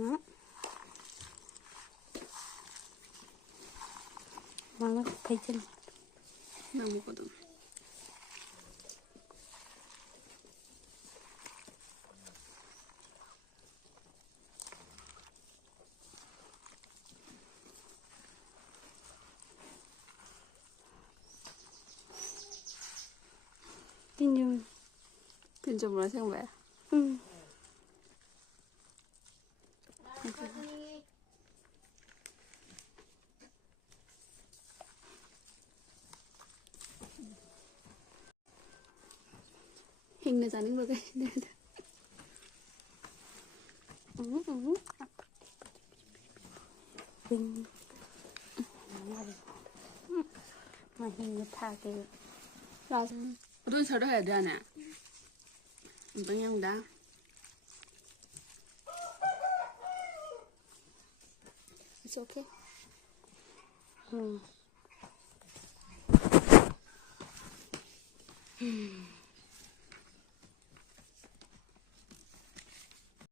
응? 마음이 급해지네. 나 먹거든. Tin như Tin chung rồi xem vẻ. ừ. Hình này dán vào cái. Vinh mà hình thả cái 라. 어떤 차로 해야 되나? 방향다. It's okay. ừ.